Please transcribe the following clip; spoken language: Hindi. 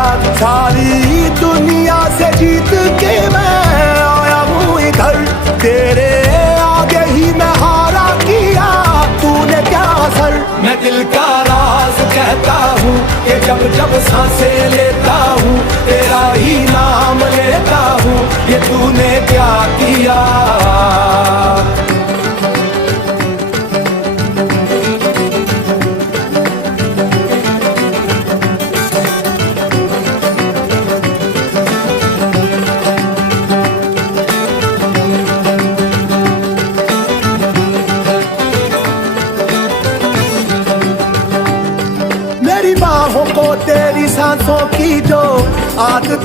सारी दुनिया से जीत के मैं आया हूँ इधर, तेरे आगे ही मैं हारा किया तूने क्या असर। मैं दिल का राज कहता हूँ कि जब जब सांसें लेता हूँ तेरा ही नाम लेता हूँ, ये तूने क्या किया। मेरी बाहों को तेरी सांसों की जो आदत